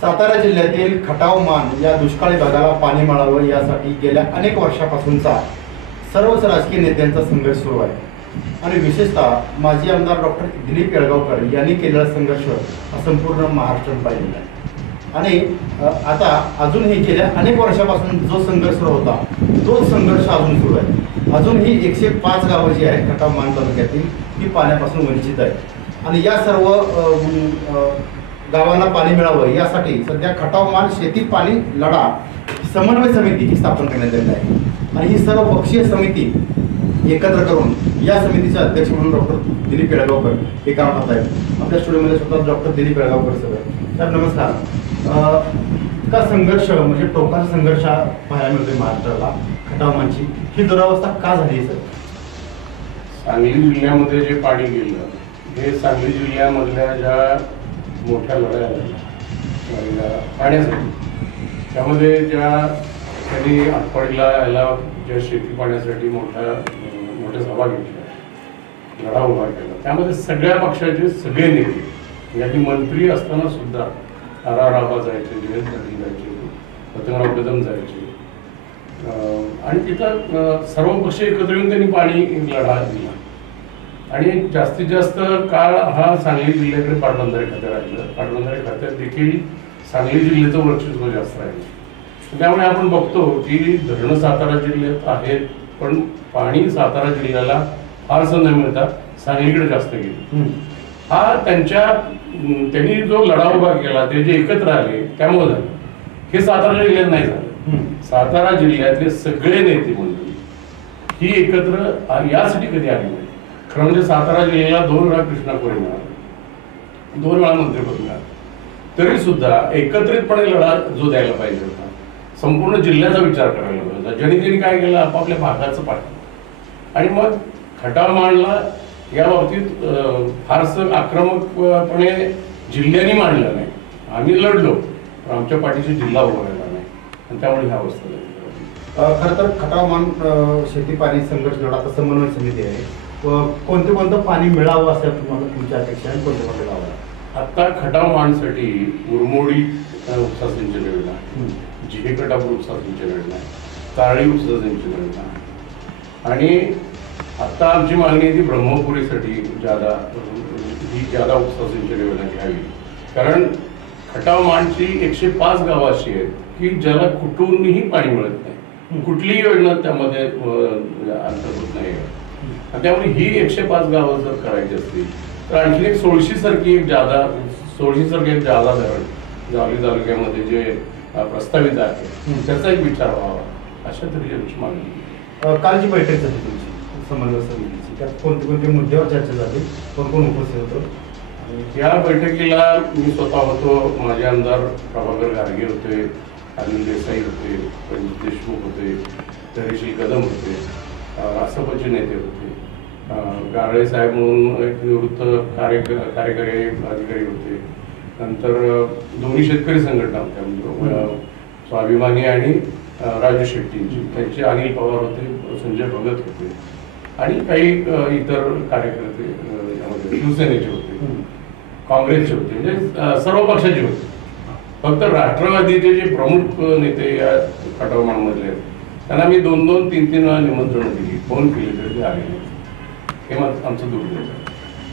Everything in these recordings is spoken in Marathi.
सातारा जिल्ह्यातील खटाव मान या दुष्काळी भागाला पाणी मिळावं यासाठी गेल्या अनेक वर्षापासूनचा सर्वच राजकीय नेत्यांचा संघर्ष सुरू आहे आणि विशेषतः माजी आमदार डॉक्टर दिलीप येळगावकर यांनी केलेला संघर्ष हा संपूर्ण महाराष्ट्रात पाहिलेला आहे आणि आता अजूनही गेल्या अनेक वर्षापासून जो संघर्ष सुरू होता तोच संघर्ष अजून सुरू आहे। अजूनही 105 गावं जी आहेत खटाव मान तालुक्यातील ती पाण्यापासून वंचित आहे आणि या सर्व गावांना पाणी मिळावं यासाठी सध्या खटाव मान शेती पाणी लढा समन्वय समितीची स्थापना करण्यात आली आहे आणि ही सर्व पक्षीय समिती एकत्र करून या समितीचे अध्यक्ष म्हणून डॉक्टर दिलीप येळगावकर हे काम करत आहेत। आपल्या स्टुडिओमध्ये स्वतः डॉक्टर दिलीप येळगावकर सर नमस्कार। इतका संघर्ष म्हणजे टोकाचा संघर्ष पाहायला मिळतोय महाराष्ट्राला खटाव मानची ही दुरावस्था का झाली सर? सांगली जिल्ह्यामध्ये जे पाणी गेलं हे सांगली जिल्ह्यामधल्या ज्या मोठ्या लढाया झाल्या पाण्यासाठी त्यामध्ये ज्या त्यांनी आटपाडीला याला ज्या शेती पाण्यासाठी मोठ्या सभा घेतल्या लढा उभा केला त्यामध्ये सगळ्या पक्षाचे सगळे नेते यांनी मंत्री असताना सुद्धा आबा जायचे, जयंत पाटील जायचे, पतंगराव कदम जायचे आणि तिथं सर्व पक्ष एकत्र येऊन त्यांनी पाणी लढा दिला आणि जास्तीत जास्त काळ हा सांगली जिल्ह्याकडे पाटबंधारे खात्यात राहिलं। पाटबंधारे खात्यात देखील सांगली जिल्ह्याचं वर्चस्व जास्त राहिलं। त्यामुळे आपण बघतो की धरणं सातारा जिल्ह्यात आहेत पण पाणी सातारा जिल्ह्याला फारसं न मिळता सांगलीकडे जास्त गेलं। हा त्यांनी जो लढा उभा केला ते जे एकत्र आले त्यामुळे झालं। हे सातारा जिल्ह्यात नाही झालं। सातारा जिल्ह्यातले सगळे नेते मंडळी ही एकत्र यासाठी कधी आली नाही। खरं म्हणजे सातारा जिल्ह्याला 2 वेळा कृष्णा खोरे मिळाले, 2 वेळा मंत्रिपद मिळालं, तरी सुद्धा एकत्रितपणे लढा जो द्यायला पाहिजे होता संपूर्ण जिल्ह्याचा विचार करायला पाहिजे होता। ज्यांनी त्यांनी काय केलं आपापल्या भागाचं पाठवलं आणि मग खटाव मानला या बाबतीत फारसं आक्रमकपणे जिल्ह्याने मांडलं नाही। आम्ही लढलो पण आमच्या पाठीशी जिल्हा उभा राहिला नाही आणि त्यामुळे ही अवस्था झाली। खरं तर खटाव मान शेती पाणी संघर्ष लढा समन्वय समिती आहे। कोणतं पाणी मिळावं असं तुम्हाला तुमच्या अपेक्षा आहे? कोणते गाव आता खटाव मानसाठी उरमोडी उपसा सिंचन योजना, जिहे कटापूर उपसा सिंचन योजना, काळी उपसा सिंचन योजना आणि आता आमची मागणी आहे ती ब्रह्मपुरीसाठी ज्यादा उपसा सिंचन योजना घ्यावी। कारण खटाव मानची 105 गावं अशी आहेत की ज्याला कुठूनही पाणी मिळत नाही, कुठलीही योजना त्यामध्ये अंतर्भूत नाही आहे। त्यामुळे ही 105 गावं जर करायची असतील तर आणखी एक 16 सारखी एक जादा धरण जावली तालुक्यामध्ये जे प्रस्तावित आहे त्याचा एक विचार व्हावा अशा तऱ्हेची मागणी। कालची बैठक झाली तुमची समन्वय समितीची, त्यात कोणते मुद्द्यावर चर्चा झाली, कोण उपस्थित होतं? या बैठकीला मी स्वतः होतो, माझे आमदार प्रभाकर गारगे होते, अनिल देसाई होते, रणजित देशमुख होते, तहसील कदम होते, रासपचे नेते होते, गारळे साहेब म्हणून एक निवृत्त कार्यकारी अधिकारी होते, नंतर दोन्ही शेतकरी संघटना होत्या स्वाभिमानी आणि राजू शेट्टींची, त्यांचे अनिल पवार होते, संजय भगत होते आणि काही इतर कार्यकर्ते यामध्ये शिवसेनेचे होते, काँग्रेसचे होते, म्हणजे सर्व पक्षाचे होते। फक्त राष्ट्रवादीचे जे प्रमुख नेते या खटाव मानमधले आहेत त्यांना मी 2-2, 3-3 वेळा निमंत्रण दिली, फोन केले तरी ते आले नाही। हे मग आमचं दुर्दैव आहे।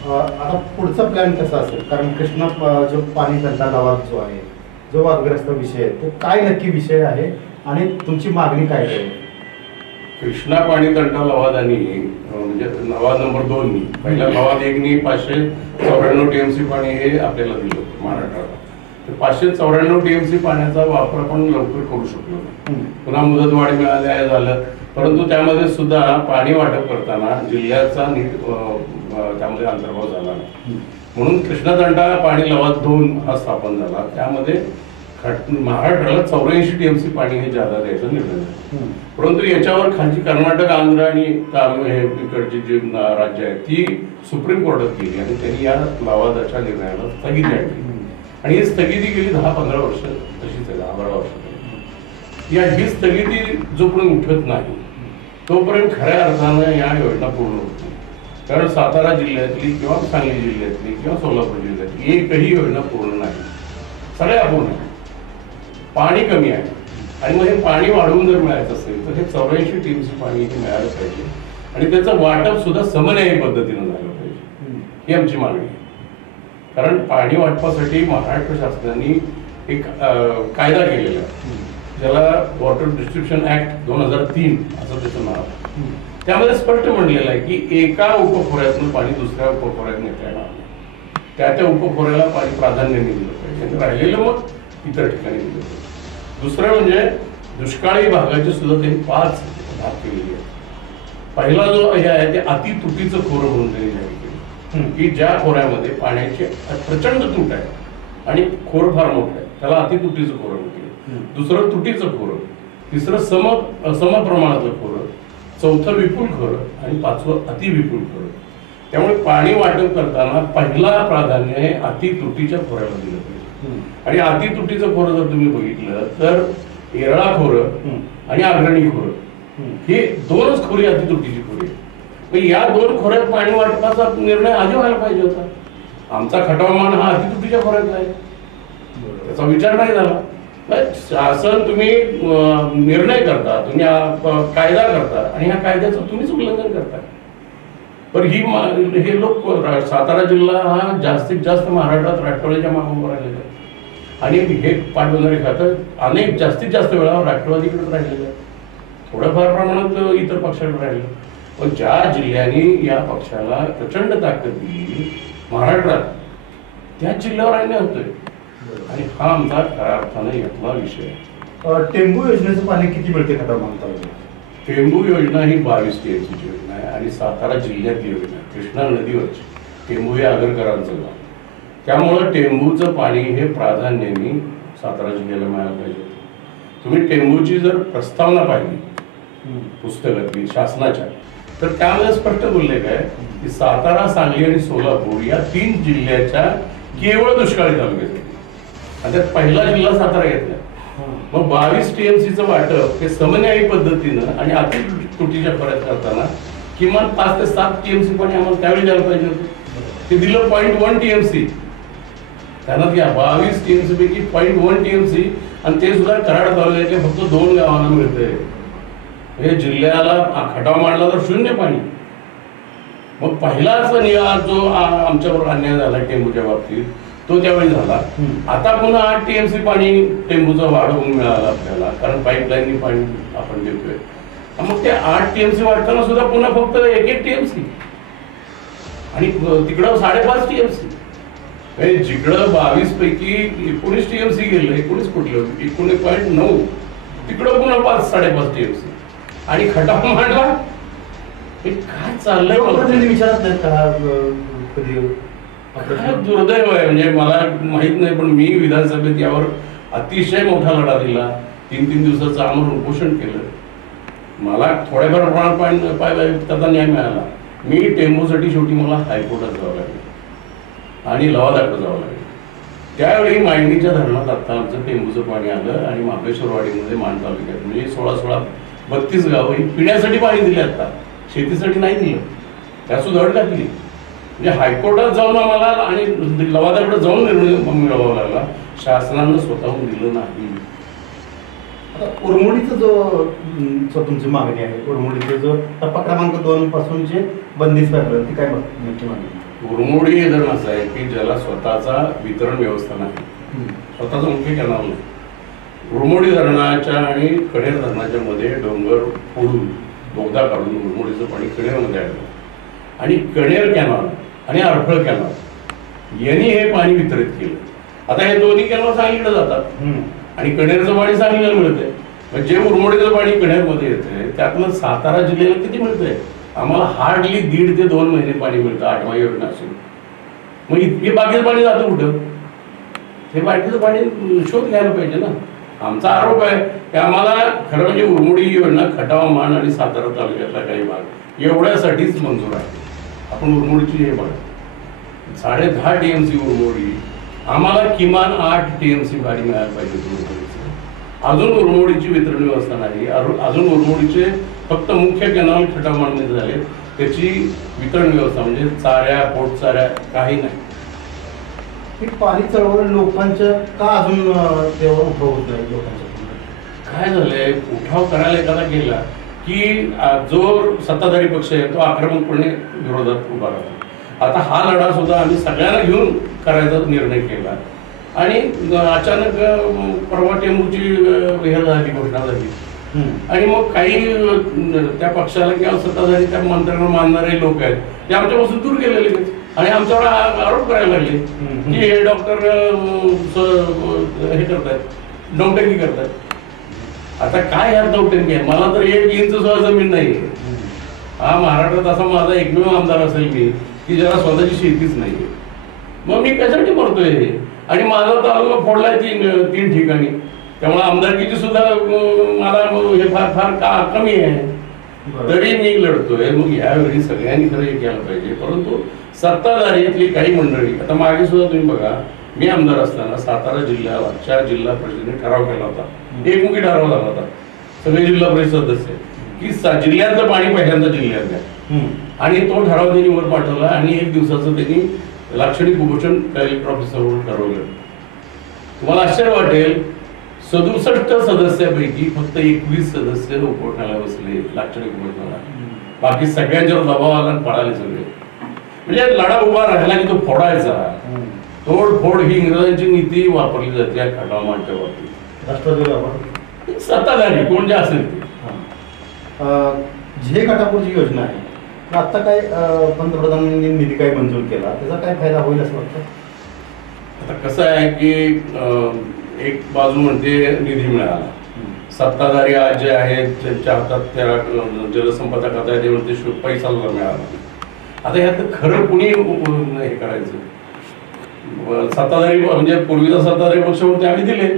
आता पुढचा प्लॅन कसा असेल? कारण कृष्णा जो पाणी टंचा गावात जो आहे जो वादग्रस्त विषय आहे तो काय नक्की विषय आहे आणि तुमची मागणी काय आहे? कृष्णा पाणी तंटा लवादानी म्हणजे लवाद नंबर 2नी पहिल्या लवाद 1नी 594 TMC पाणी हे आपल्याला दिलं होतं महाराष्ट्राला। तर 594 TMC पाण्याचा वापर आपण लवकर करू शकलो नाही, पुन्हा मुदतवाढ मिळाल्या झालं, परंतु त्यामध्ये सुद्धा पाणी वाटप करताना जिल्ह्याचा नीट त्यामध्ये अंतर्भाव झाला नाही। म्हणून कृष्णा तंटा पाणी लवाद 2 हा स्थापन झाला। त्यामध्ये महाराष्ट्राला 84 TMC पाणी हे जादा द्यायचा निर्णय झाला, परंतु याच्यावर खालची कर्नाटक, आंध्र आणि हे इकडची जी राज्य आहेत ती सुप्रीम कोर्टात गेली आणि त्यांनी या लवादाच्या निर्णयाला स्थगिती आणली आणि ही स्थगिती गेली 10-15 वर्ष तशीच आहे, 10-12 वर्ष। ही स्थगिती जोपर्यंत उठत नाही तोपर्यंत खऱ्या अर्थानं या योजना पूर्ण होत नाही। कारण सातारा जिल्ह्यातली किंवा सांगली जिल्ह्यातली किंवा सोलापूर जिल्ह्यातली एकही योजना पूर्ण नाही, सगळ्या अपूर्ण आहे। पाणी कमी आहे आणि मग हे पाणी वाढवून जर मिळायचं असेल तर हे 84 टीएमसी पाणी हे मिळालं पाहिजे आणि त्याचं वाटप सुद्धा समन्यायी पद्धतीनं झालं पाहिजे ही आमची मागणी आहे. कारण पाणी वाटपासाठी महाराष्ट्र शासनाने एक कायदा केलेला आहे ज्याला वॉटर डिस्ट्रीब्युशन ऍक्ट 2003 असं त्याचं नाव आहे. त्यामध्ये स्पष्ट म्हणलेलं आहे की एका उपखोऱ्यातून पाणी दुसऱ्या उपखोऱ्यात नेता येणार नाही. त्या उपखोऱ्याला पाणी प्राधान्य दिलं पाहिजे, राहिलेलं मग इतर ठिकाणी दिलं पाहिजे. दुसरं म्हणजे दुष्काळी भागाची सुद्धा त्यांनी 5 भाग केलेले आहेत. पहिला जो हे आहे ते अति तुटीचं खोरं म्हणून त्यांनी जाहीर केलं की ज्या खोऱ्यामध्ये पाण्याची प्रचंड तूट आहे आणि खोर फार मोठं आहे त्याला अति तुटीचं खोरं म्हटलं. दुसरं तुटीचं खोरं, तिसरं समप्रमाणातलं खोरं, चौथं विपुल खोरं आणि 5वं अति विपुल खोरं. त्यामुळे पाणी वाटप करताना पहिला प्राधान्य हे अति तुटीच्या खोऱ्याला दिलं पाहिजे. आणि अति तुटीचं खोरं जर तुम्ही बघितलं तर येरळा खोरं आणि अग्रणी खोरं हे 2च खोरी अति तुटीची खोरी. मग या 2 खोऱ्यात पाणी वाटपाचा निर्णय आधी व्हायला पाहिजे होता. आमचा खटावमान हा अति तुटीच्या खोऱ्यातला आहे, त्याचा विचार नाही झाला. शासन तुम्ही निर्णय करता, तुम्ही कायदा करता आणि ह्या कायद्याचं तुम्हीच उल्लंघन करता. पण हे लोक सातारा जिल्हा हा जास्तीत जास्त महाराष्ट्रात राष्ट्रवादीच्या मागून राहिलेला आहे आणि हे पाटबंधारे खातं अनेक जास्तीत जास्त वेळा राष्ट्रवादीकडेच राहिलेलं आहे, थोडंफार प्रमाणात इतर पक्षाकडे राहिलं. पण ज्या जिल्ह्यांनी या पक्षाला प्रचंड ताकद दिली महाराष्ट्रात त्याच जिल्ह्यावर अन्याय होतोय आणि हा आमचा खऱ्या अर्थाने यातला विषय आहे. टेंबू योजनेचं पाणी किती मिळते खटाव तालुक्यात? टेंबू योजना ही 22 टीएमसीची योजना आहे आणि सातारा जिल्ह्यातली योजना आहे. कृष्णा नदीवरची. टेंबू हे आगरकरांचं गाव, त्यामुळं टेंबूचं पाणी हे प्राधान्याने सातारा जिल्ह्याला मिळालं पाहिजे. तुम्ही टेंबूची जर प्रस्तावना पाहिली पुस्तकातली शासनाच्या तर त्यामध्ये स्पष्ट उल्लेख आहे की सातारा, सांगली आणि सोलापूर या 3 जिल्ह्याच्या केवळ दुष्काळी तालुक्यासाठी आणि त्यात पहिला जिल्हा सातारा घेतला. मग 22 टीएमसीचं वाटप हे समन्यायी पद्धतीनं आणि अति तुटीच्या खोऱ्यात करताना किमान 5 ते 7 टीएमसी पाणी आम्हाला त्यावेळी द्यायला पाहिजे होतं. ते दिलं 0.1 टीएमसी. त्यांना घ्या 22 टीएमसी पैकी 0.1 टीएमसी आणि ते सुद्धा कराड तालुक्याच्या फक्त 2 गावांना मिळतंय. हे जिल्ह्याला खटाव मांडला तर 0 पाणी. मग पहिलाच निकाल जो आमच्यावर अन्याय झाला टेंबूच्या बाबतीत तो त्यावेळी झाला. आता पुन्हा 8 टीएमसी पाणी टेंबूचं वाढवून मिळालं आपल्याला कारण पाईपलाईननी पाणी आपण देतोय. मग ते 8 टीएमसी वाढताना सुद्धा पुन्हा फक्त 1 टीएमसी आणि तिकडं 5.5 टीएमसी. जिकडं 22 पैकी 19 टीएमसी गेलं, 19 कुठलं 19.9 तिकडं पुन्हा 5-5.5 टीएमसी आणि खटाव मांडला. हे काय चाललंय विचारत नाही का? काय दुर्दैव आहे. म्हणजे मला माहित नाही पण मी विधानसभेत यावर अतिशय मोठा लढा दिला. 3-3 दिवसाचं आमरण उपोषण केलं. मला थोड्याफार प्रमाणात त्याचा न्याय मिळाला. मी टेंबूसाठी शेवटी मला हायकोर्टात जावं लागलं आणि लवादाकडे जावं लागलं. त्यावेळी मांडणीच्या धरणात आता आमचं टेंबूचं पाणी आलं आणि महाबळेश्वरवाडीमध्ये मान तालुक्यात म्हणजे 16-32 गावं ही पिण्यासाठी पाणी दिले. आता शेतीसाठी नाही दिलं, त्यासुद्धा अट घातली. म्हणजे हायकोर्टात जाऊन आम्हाला आणि लवादाकडे जाऊन निर्णय मिळवावा लागला. शासनानं स्वतःहून दिलं नाही. उरमोडीचं जो तुमची मागणी आहे, उरमोडीचं जो टप्पा क्रमांक 2 पासूनचे बंदिस्त पाईपलाईन ती काय नक्की मागणी? उरमोडी हे धरण असं आहे की ज्याला स्वतःचा वितरण व्यवस्था नाही, स्वतःचा मुख्य कॅनल नाही. उरमोडी धरणाच्या आणि कणेर धरणाच्या मध्ये डोंगर फोडून बोगदा काढून उरमोडीचं पाणी कणेरमध्ये आलं आणि कणेर कॅनॉल आणि अडफळ कॅनॉल यांनी हे पाणी वितरित केलं. आता हे दोन्ही कॅनॉल सांगलीकडे जातात आणि कणेरचं पाणी सांगलीला मिळतंय. म्हणजे जे उरमोडीचं पाणी कणेरमध्ये येतंय त्यातलं सातारा जिल्ह्याला किती मिळतंय? आम्हाला हार्डली 1.5 ते 2 महिने पाणी मिळतं 8वा योजना असून. मग इतके बाकीचं पाणी जातं कुठं? हे बाकीचं पाणी शोध घ्यायला पाहिजे ना. आमचा आरोप आहे की आम्हाला खरं म्हणजे उरमोडी योजना खटाव, मान आणि सातारा तालुक्यातला काही भाग एवढ्यासाठीच मंजूर आहे. आपण उरमोडीची हे बघा 10.5 टीएमसी उरमोडी, आम्हाला किमान 8 टीएमसी पाणी मिळायला पाहिजे उरमोडीचं. अजून उरमोडीची वितरण व्यवस्था नाही. अजून उरमोडीचे फक्त मुख्य कॅनॉल खटाव मानमध्ये झाले, त्याची वितरण व्यवस्था म्हणजे चाऱ्या पोटचाऱ्या काही नाही. ही पाणी चळवळ लोकांचं का अजून तेव्हा उठाव होत नाही लोकांच्या? काय झालंय, उठाव करायला एखादा गेला की जो सत्ताधारी पक्ष आहे तो आक्रमकपणे विरोधात उभा राहतो. आता हा लढा सुद्धा आम्ही सगळ्यांना घेऊन करायचा निर्णय केला आणि अचानक परवा टेंबूची हे झाली, घोषणा झाली आणि मग काही त्या पक्षाला किंवा सत्ताधारी त्या मंत्र्यांना मानणारे लोक आहेत ते आमच्यापासून दूर गेलेले आणि आमच्यावर आरोप करायला लागले की हे डॉक्टर हे करतायत, नौटंकी करतायत. आता काय ह्या नौटंकी आहे? मला तर 1 इंच सुद्धा जमीन नाही. हा महाराष्ट्रात असा माझा एकमेव आमदार असेल मी की ज्याला स्वतःची शेतीच नाही. मग मी कशासाठी मरतोय? आणि माझा तालुका फोडलाय 3 ठिकाणी. त्यामुळे आमदारकीची सुद्धा मला हे फार फार कमी आहे, तरी मी लढतोय. मग यावेळी सगळ्यांनी खरं हे केलं पाहिजे. परंतु सत्ताधारीतली काही मंडळी, आता मागे सुद्धा तुम्ही बघा, मी आमदार असताना सातारा जिल्ह्याच्या जिल्हा परिषदेने ठराव केला होता, एकमुखी ठराव झाला होता, सगळे जिल्हा परिषद सदस्य की जिल्ह्यातलं पाणी पहिल्यांदा जिल्ह्यात द्या. आणि तो ठराव त्यांनी वर पाठवला आणि 1 दिवसाचं त्यांनी लाक्षणिक उपोषण कलेक्टर ऑफिसरवर ठरवलं. तुम्हाला आश्चर्य वाटेल, 67 सदस्यापैकी फक्त 21 सदस्य उपोषणाला बसले, लाक्षणिक उपोषणाला. बाकी सगळ्यांच्यावर दबाव आला आणि पळाले सगळे. म्हणजे लढा उभा राहिला की तो फोडायचा. तोडफोड ही इंग्रजांची नीती वापरली जाते या खटाव मांडच्या बाबतीत. राष्ट्रवादी सत्ताधारी कोण जे असेल ते. झे कटापूरची योजना आहे, आता काय पंतप्रधानांनी निधी काय मंजूर केला, त्याचा काय फायदा होईल असं वाटतं? आता कसं आहे की एक बाजू म्हणते निधी मिळाला, सत्ताधारी आज जे आहेत त्यांच्या हातात त्या जलसंपदा खाता ते म्हणते पैसा मिळाला. आता यात खरं कुणी हे करायचं? सत्ताधारी म्हणजे पूर्वीचा सत्ताधारी पक्ष होते, आम्ही दिले,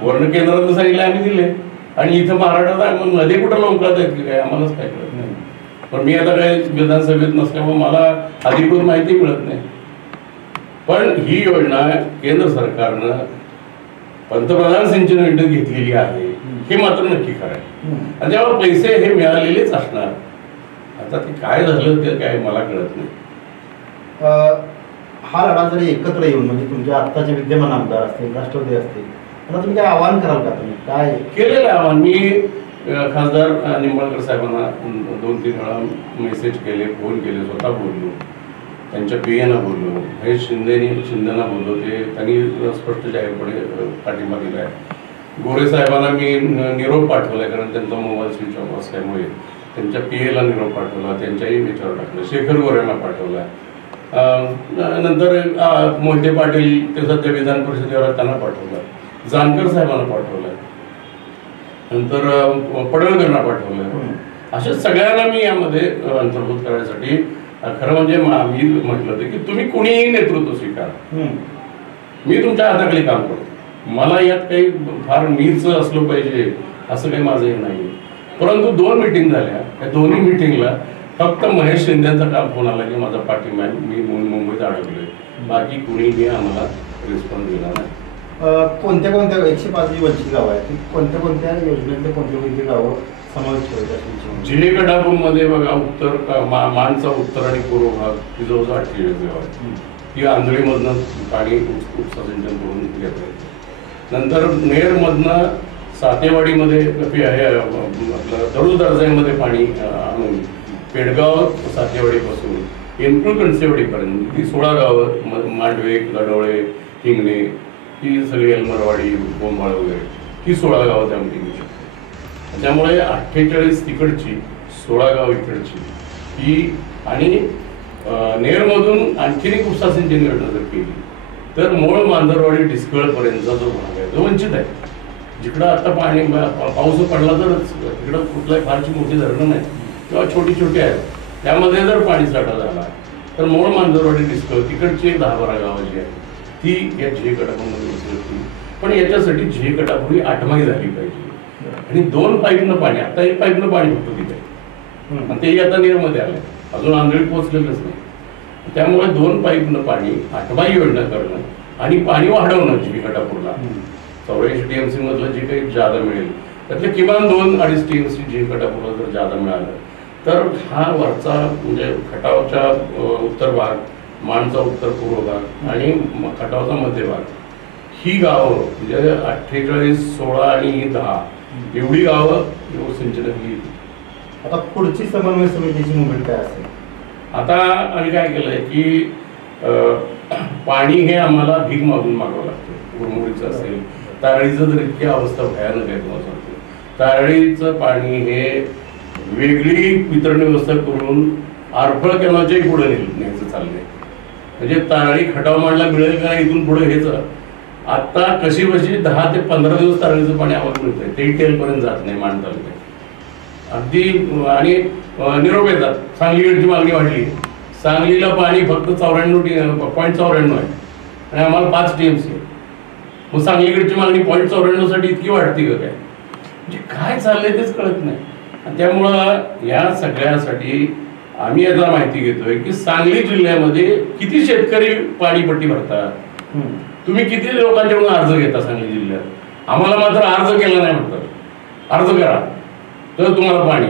वर्ण केंद्रात सांगितले आम्ही दिले, आणि इथं महाराष्ट्रात मध्ये कुठं लोकात आहेत की काय आम्हालाच काय कळत नाही. पण मी आता काय विधानसभेत नसल्यामुळे मला अधिकृत माहिती मिळत नाही. पण ही योजना केंद्र सरकारनं पंतप्रधान सिंचन योजना घेतलेली आहे हे मात्र नक्की खरं आहे, आणि त्यावर पैसे हे मिळालेलेच असणार. आता ते काय झालं ते काय मला कळत नाही. हा लढा जरी एकत्र येऊन म्हणजे तुमच्या आत्ताचे विद्यमान आमदार असतील, राष्ट्रवादी असतील, त्यांना तुम्ही काय आवाहन कराल का? तुम्ही काय केलेलं आवाहन? मी खासदार निंबाळकर साहेबांना 2-3 वेळा मेसेज केले, फोन केले, स्वतः बोललो, त्यांच्या पीएना बोललो, महेश शिंदेना बोललो, ते त्यांनी स्पष्ट जाहीरपणे पाठिंबा दिला आहे. गोरे साहेबांना मी निरोप पाठवला, कारण त्यांचा मोबाईल स्विच ऑफ असल्यामुळे त्यांच्या पीएला निरोप पाठवला, त्यांच्याही विचार टाकला, शेखर गोरेंना पाठवला. नंतर मोहिते पाटील ते सध्या विधान परिषदेवर त्यांना पाठवला, जानकर साहेबांना पाठवलं, नंतर पडळकरांना पाठवलं. अशा सगळ्यांना मी यामध्ये अंतर्भूत करण्यासाठी खरं म्हणजे मी म्हटलं होतं की तुम्ही कुणीही नेतृत्व स्वीकारा, मी तुमच्या हाताखाली काम करतो. मला यात काही फार मीच असलो पाहिजे असं काही माझं हे नाही. परंतु 2 मीटिंग झाल्या, त्या दोन्ही मीटिंगला फक्त महेश शिंदेचा काम फोन आला की माझा पाठिंबा आहे, मी मुंबईत अडकलोय, बाकी कुणीही आम्हाला रिस्पॉन्स दिला नाही. कोणत्या 105 जी वंचित गावं आहेत, कोणत्या योजनेतले कोणती गावं समाविष्ट होतात? झिले कटापूरमध्ये बघा, उत्तर माणचा उत्तर आणि पूर्व भाग ही जवळजवळ 48 गाव आहेत. ही आंधळीमधनं पाणी उपसा सिंचन करून घेतात. नंतर नेरमधनं सातेवाडीमध्ये आपलं दरुज दर्जामध्ये पाणी आणून पेडगाव सातेवाडीपासून एमकुळ कणसेवाडीपर्यंत ही 16 गावं, मांडवे, गडोळे, हिंगणे, ही सगळी अलमरवाडी, बोंबाळ वगैरे, ही 16 गावं त्यामध्ये घेऊ शकतो. त्यामुळे 48 तिकडची, 16 गाव इकडची ही, आणि नेरमधून आणखीन एक उपसा सिंचन योजना जर केली तर मूळ मांजरवाडी डिस्कळपर्यंतचा जो भाग आहे तो वंचित आहे. जिकडं आता पाणी पाऊस पडला तरच, तिकडं कुठल्याही फारशी मोठी धरणं नाही किंवा छोटी आहेत, त्यामध्ये जर पाणी साठा झाला तर मूळ मांजरवाडी डिस्कळ तिकडची 10-12 गावं जी आहेत ती या झे कटापूरमध्ये होती. पण याच्यासाठी झे कटापूर ही आटमाई झाली पाहिजे, आणि 2 पाईपनं पाणी, आता 1 पाईपनं पाणी होतं तिथे, आणि तेही आता नेरमध्ये आलंय, अजून आंधळी पोहोचलेलंच नाही. त्यामुळे 2 पाईपनं पाणी, आटमाई योजना करणं आणि पाणी वाढवणं झे कटापूरला. 84 TMC मधलं जे काही जादा मिळेल त्यातले किमान 2-2.5 TMC झे कटापूरला जर जादा मिळालं तर हा वरचा म्हणजे खटावच्या उत्तर भाग माणचा उत्तर पूर्व भाग आणि खटावचा मध्य भाग, ही गावं म्हणजे 48, 16 आणि 10 एवढी गावं सिंचनाखाली येतील. आता पुढची समन्वय समितीची मुवमेंट काय असेल? आता आम्ही काय केलंय की पाणी हे आम्हाला भीक मागून मागावं लागतं. उरमुडीचं असेल, तारळीचं तर इतकी अवस्था भयानक आहे तुम्हाला सांगतो. तारळीचं पाणी हे वेगळी वितरण व्यवस्था करून आरफळ केव्हाच्याही पुढे न्यायचं चाललंय. म्हणजे तारळी खटाव मांडला मिळेल का इथून पुढे घ्यायचं. आता कशी बशी 10 ते 15 दिवस तारळीचं पाणी आम्हाला मिळतंय, तेही टेलपर्यंत जात नाही मान तालुक्यात अगदी. आणि निरोप येतात सांगलीकडची मागणी वाढली, सांगलीला पाणी फक्त 94.94 आहे आणि आम्हाला 5 TMC. मग सांगलीकडची मागणी 0.94 साठी इतकी वाढती का काय? म्हणजे काय चाललंय तेच कळत नाही. आणि त्यामुळं या सगळ्यासाठी आम्ही याचा माहिती घेतोय की सांगली जिल्ह्यामध्ये किती शेतकरी पाणीपट्टी भरतात, तुम्ही किती लोकांच्याकडून अर्ज घेता सांगली जिल्ह्यात. आम्हाला मात्र अर्ज केला नाही म्हणतात. अर्ज करा तर तुम्हाला पाणी.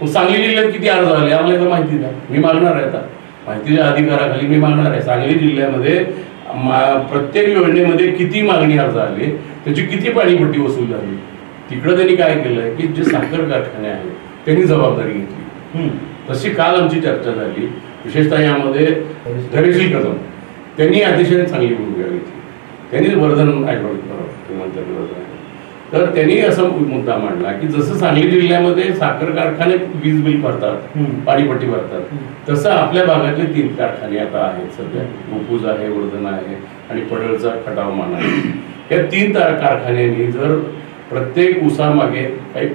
मग सांगली जिल्ह्यात किती अर्ज आले आम्हाला एकदा माहिती द्या. मी मागणार आहे, आता माहितीच्या अधिकाराखाली मी मागणार आहे. सांगली जिल्ह्यामध्ये प्रत्येक योजनेमध्ये किती मागणी अर्ज आले, त्याची किती पाणीपट्टी वसूल झाली. तिकडं त्यांनी काय केलंय की जे साखर कारखाने आहेत त्यांनी जबाबदारी घेतली. तशी काल आमची चर्चा झाली, विशेषतः यामध्ये धैर्यशील कदम त्यांनी अतिशय चांगली भूमिका घेतली. त्यांनी वर्धन तर त्यांनी असा मुद्दा मांडला की जसं सांगली जिल्ह्यामध्ये साखर कारखाने वीज बिल भरतात, पाणीपट्टी भरतात, तसं आपल्या भागातले 3 कारखाने आता आहेत सध्या. गोपूज आहे, वर्धन आहे आणि पडळचा खटाव मान आहे. या 3 कारखान्यांनी जर प्रत्येक ऊसामागे काही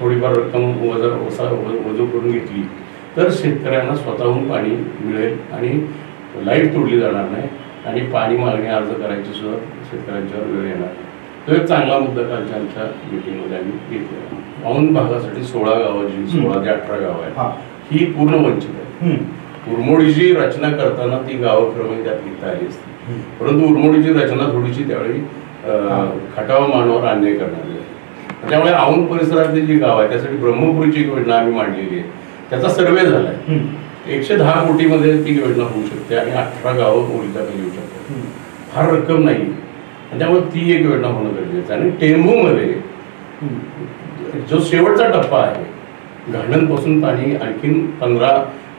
थोडीफार रक्कम वजू करून घेतली तर शेतकऱ्यांना स्वतःहून पाणी मिळेल आणि लाईट तोडली जाणार नाही आणि पाणी मागणी अर्ज करायची सुद्धा शेतकऱ्यांच्यावर वेळ येणार. तो एक चांगला मुद्दा कालच्या आमच्या मीटिंगमध्ये आम्ही घेतला. औंध भागासाठी 16 गावं जी 16 ते 18 गावं आहेत ही पूर्ण वंचित आहे. उरमोडीची रचना करताना ती गावं क्रमे त्यात घेता आली असते, परंतु उरमोडीची रचना थोडीशी त्यावेळी खटाव मानवावर अन्याय करण्यात आले. त्यामुळे औंध परिसरातली जी गाव आहे त्यासाठी ब्रह्मपुरीची योजना आम्ही मांडलेली आहे. त्याचा सर्वे झालाय. 110 कोटीमध्ये ती योजना होऊ शकते आणि 18 गावं ओळीच्याखाली येऊ शकतात. फार रक्कम नाही आणि त्यामुळे ती एक योजना होणं गरजेचं आहे. आणि टेंभूमध्ये जो शेवटचा टप्पा आहे घाणणपासून पाणी आणखीन 15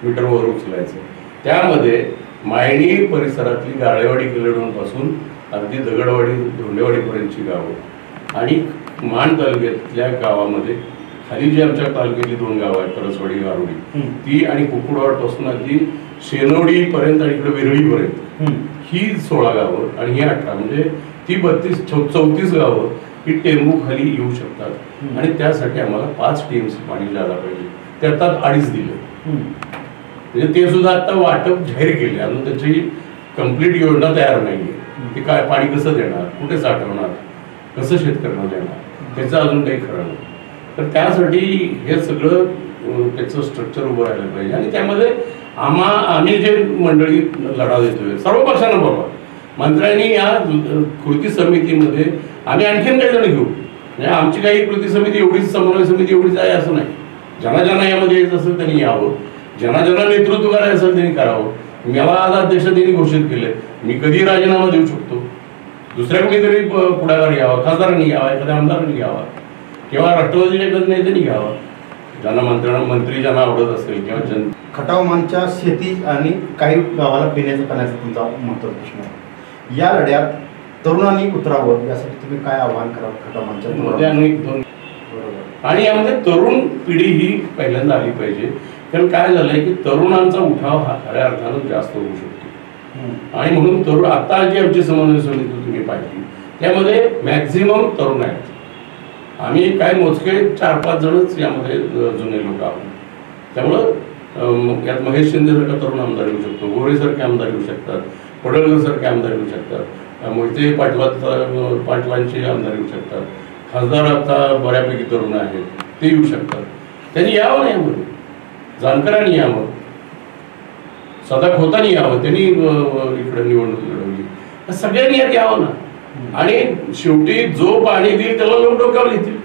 मीटर वर उचलायचं, त्यामध्ये मायणी परिसरातली गाळेवाडी किल्लेडोनपासून अगदी दगडवाडी धोंडेवाडीपर्यंतची गावं आणि मान तालुक्यातल्या गावामध्ये खाली जी आमच्या तालुक्यातली 2 गावं आहेत तरसवाडी गारुडी ती आणि कुकुडवाडपासून अगदी शेनवडीपर्यंत आणि इकडे वेरळीपर्यंत ही 16 गावं आणि ही 18 म्हणजे ती 34 गावं ही टेंबू खाली येऊ शकतात. आणि त्यासाठी आम्हाला 5 TMC पाणी द्यायला पाहिजे. ते आता 2.5 दिलं. म्हणजे ते सुद्धा आता वाटप जाहीर केले, अजून त्याची कंप्लीट योजना तयार नाहीये. ते काय पाणी कसं देणार, कुठे साठवणार, कसं शेतकऱ्यांना देणार, त्याचं अजून काही खरं नाही. तर त्यासाठी हे सगळं त्याचं स्ट्रक्चर उभं राहिलं पाहिजे. आणि त्यामध्ये आम्ही जे मंडळी लढा देतोय सर्व पक्षांना बरोबर मंत्र्यांनी या कृती समितीमध्ये आम्ही आणखीन काही जण घेऊ. म्हणजे आमची काही कृती समिती एवढीच, समन्वय समिती एवढीच आहे असं नाही. ज्यांना ज्यांना यामध्ये यायचं असेल त्यांनी यावं, ज्यांना ज्यांना नेतृत्व करायचं असेल त्यांनी करावं. मला आज अध्यक्ष त्यांनी घोषित केले मी कधी राजीनामा देऊ शकतो. दुसऱ्या कोणीतरी पुढाकार घ्यावा, खासदारांनी घ्यावा, एखाद्या आमदारांनी घ्यावा किंवा राष्ट्रवादीच्या एखाद्या नेत्यांनी घ्यावा, ज्यांना मंत्री ज्यांना आवडत असेल किंवा खटाव मानच्या शेती आणि काही गावाला पिण्याचं पाण्याचा तुमचा महत्त्वाचा प्रश्न आहे. या लढ्यात तरुणांनी उतरावं यासाठी तुम्ही काय आवाहन कराल खटाव मानच्या? आणि यामध्ये तरुण पिढी ही पहिल्यांदा आली पाहिजे. कारण काय झालंय की तरुणांचा उठाव हा खऱ्या अर्थानं जास्त होऊ शकतो. आणि म्हणून तरुण आता जी आमची समन्वय समिती तुम्ही पाहिली त्यामध्ये मॅक्झिमम तरुण आहेत. आम्ही काय मोजके 4-5 जणच यामध्ये जुने लोक आहोत. त्यामुळं यात महेश शिंदेसारखा तरुण आमदार येऊ शकतो, गोरेसारखे आमदार येऊ शकतात, पडळकरसारखे आमदार येऊ शकतात, मोहिते पाटलांचे आमदार येऊ शकतात, खासदार आता बऱ्यापैकी तरुण आहेत ते येऊ शकतात. त्यांनी यावं नाही यामध्ये, जानकरांनी यावं, सदा खोतानी यावं, त्यांनी इकडे निवडणूक लढवली, सगळ्यांनी यात यावं ना. आणि शेवटी जो पाणी देईल त्याला लोक डोक्यावर घेतील,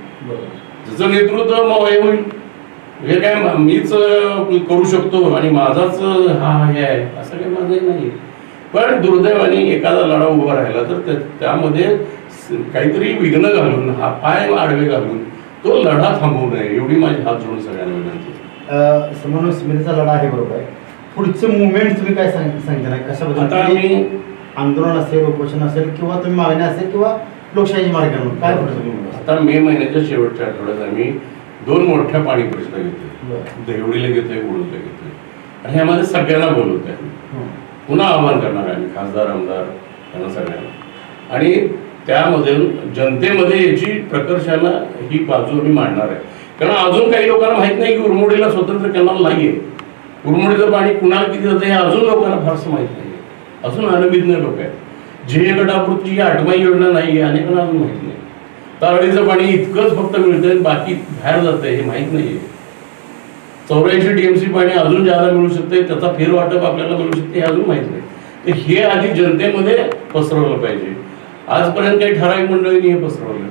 ज्याचं नेतृत्व हे होईल म्हणजे काय मीच करू शकतो आणि माझाच हा हे आहे असं काही माझं नाही. पण दुर्दैवाने एखादा लढा उभा राहिला तर त्यामध्ये काहीतरी विघ्न घालून, हा पाय आडवे घालून तो लढा थांबवू नये एवढी माझी हात जोडून सगळ्यांना विनंती. समन्वय समितीचा लढा आहे, बरोबर आहे. पुढचं मुवमेंट तुम्ही काय सांगता नाही कशाबद्दल? आता आम्ही आंदोलन असेल, उपोषण असेल किंवा तुम्ही मागणी असेल किंवा लोकशाही मार्गाने काय पुढचं तुम्ही? आता मे महिन्याच्या शेवटच्या आठवड्यात आम्ही 2 मोठ्या पाणी परिषदा घेतोय. देवडीला घेतोय, गुळूला घेतोय आणि ह्यामध्ये सगळ्यांना बोलवतोय. पुन्हा आवाहन करणार आम्ही खासदार, आमदार यांना सगळ्यांना. आणि त्यामध्ये जनतेमध्ये याची प्रकर्षानं ही बाजू आम्ही मांडणार आहे. कारण अजून काही लोकांना माहित नाही की उरमोडीला स्वतंत्र कॅनल नाहीये. उरमोडीचं पाणी कुणाला किती जातं हे अजून लोकांना फारसं माहित नाही. अजून अनभिज्ञ लोक आहेत. जे गटापुरती 8माही योजना नाही आहे अनेकांना अजून माहित नाही. तारडीचं पाणी इतकंच फक्त मिळतंय, बाकी बाहेर जातंय हे माहित नाहीये. 84 TMC पाणी अजून ज्यादा मिळू शकते, त्याचा फेरवाटप आपल्याला मिळू शकते हे अजून माहित नाही. तर हे आधी जनतेमध्ये पसरवलं पाहिजे. आजपर्यंत काही ठराविक मंडळींनी हे पसरवलं,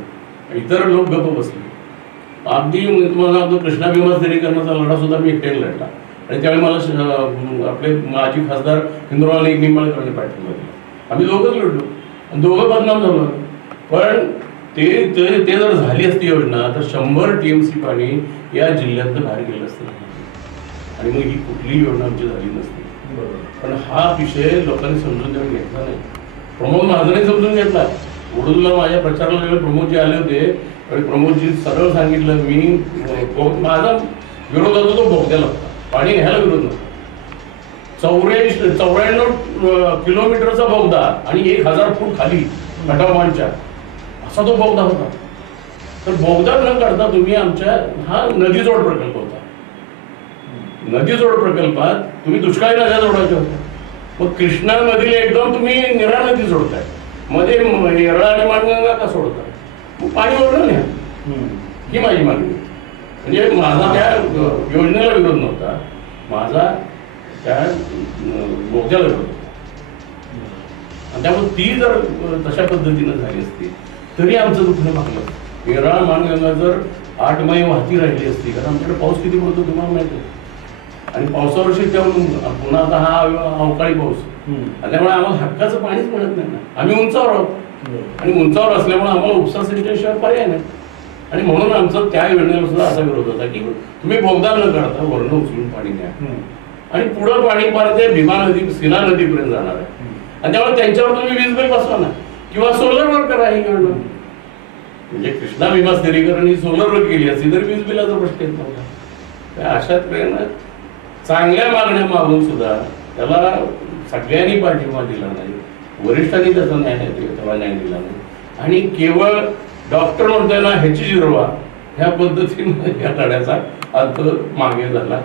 इतर लोक गप्प बसले. अगदी तुम्हाला सांगतो, कृष्णा भीमा स्थिरीकरणाचा लढा सुद्धा मी एकट्याने लढला आणि त्यावेळी मला आपले माजी खासदार इंद्रवाल निंबाळकरांनी पाठिंबा दिला. आम्ही दोघंच लढलो आणि दोघं बदनाम झालो. पण ते जर झाली असती योजना तर 100 TMC पाणी या जिल्ह्यातनं बाहेर गेलं असतं आणि मग ही कुठलीही योजना आमची झाली नसती. पण हा विषय लोकांनी समजून घेतला नाही. प्रमोद महाजनने समजून घेतला. उडूला माझ्या प्रचाराला वेळेला प्रमोदजी आले होते आणि प्रमोदजी सरळ सांगितलं, मी माझा विरोध होता तो बोगद्याला होता, पाणी घ्यायला विरोध नव्हता. 94 किलोमीटरचा बोगदा आणि 1000 फूट खाली खटावमानच्या असा तो बोगदा होता. तर बोगदा न काढता तुम्ही आमच्या हा नदीजोड प्रकल्प होता. नदीजोड प्रकल्पात तुम्ही दुष्काळी नद्या जोडायच्या होत्या. मग कृष्णा नदीला एकदम तुम्ही निरा नदी जोडताय, मध्ये येरळा आणि माणगंगा का सोडताय? मग पाणी ओढलं नाही. ही माझी मागणी. म्हणजे माझा त्या योजनेला विरोध नव्हता, माझा त्या बोगद्याला विरोध होता. आणि त्यामुळे ती जर तशा पद्धतीनं झाली असती तरी आमचं दुखणं भागलं. येरळा माणगंगा जर 8माही वाहती राहिली असती, कारण आमच्याकडे पाऊस किती पडतो तुम्हाला माहिती आहे. आणि पावसावर्षी त्यावरून पुन्हा आता हा अवकाळी पाऊस, त्यामुळे आम्हाला हक्काचं पाणीच मिळत नाही ना. आम्ही उंचावर आहोत आणि उंचावर असल्यामुळे आम्हाला उपसा सिंचनाशिवाय पर्याय नाही. आणि म्हणून आमचा त्या योजनेला सुद्धा असा विरोध होता की तुम्ही बोगदा न काढता वर्ण उचलून पाणी द्या आणि पुढं पाणी पार ते भीमा नदी, सीना नदीपर्यंत जाणार आहे. आणि त्यामुळे त्यांच्यावर तुम्ही वीज बिल बसवा ना किंवा सोलरवर करा ही योजना. म्हणजे कृष्णा भीमा स्थिरीकरण ही सोलरवर केली असती तरी वीज बिलाचा प्रश्न येत नव्हता. अशा तऱ्हेनं चांगल्या मागण्या मागून सुद्धा त्याला सगळ्यांनी पाठिंबा दिला नाही, वरिष्ठांनी त्याचा न्याय दिला नाही आणि केवळ डॉक्टर म्हणतोय ना ह्याची जिरवा ह्या पद्धतीने या लढ्याचा अर्थ मागे झाला.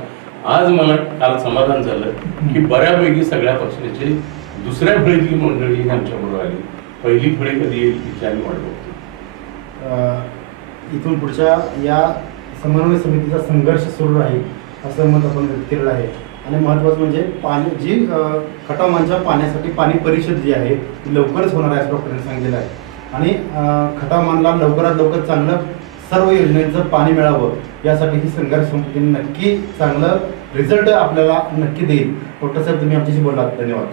आज मला काल समाधान झालं की बऱ्यापैकी सगळ्या पक्षाची दुसऱ्या फळीतली मंडळी आमच्याबरोबर आली. पहिली फळी कधी येईल तिची आम्ही वाट बघतो. इथून पुढच्या या समन्वय समितीचा संघर्ष सुरू राहील असं मत आपण व्यक्त केलेलं आहे. आणि महत्त्वाचं म्हणजे पाणी जी खटावमानच्या पाण्यासाठी पाणी परिषद जी आहे ती लवकरच होणार आहे असं डॉक्टरांनी सांगितलेलं आहे. आणि खटावमानला लवकरात लवकर चांगलं सर्व योजनेचं पाणी मिळावं यासाठी ही संघर्ष समितीने नक्की चांगलं रिझल्ट आपल्याला नक्की देईल. डॉक्टर साहेब, तुम्ही आमच्याशी बोललात, धन्यवाद.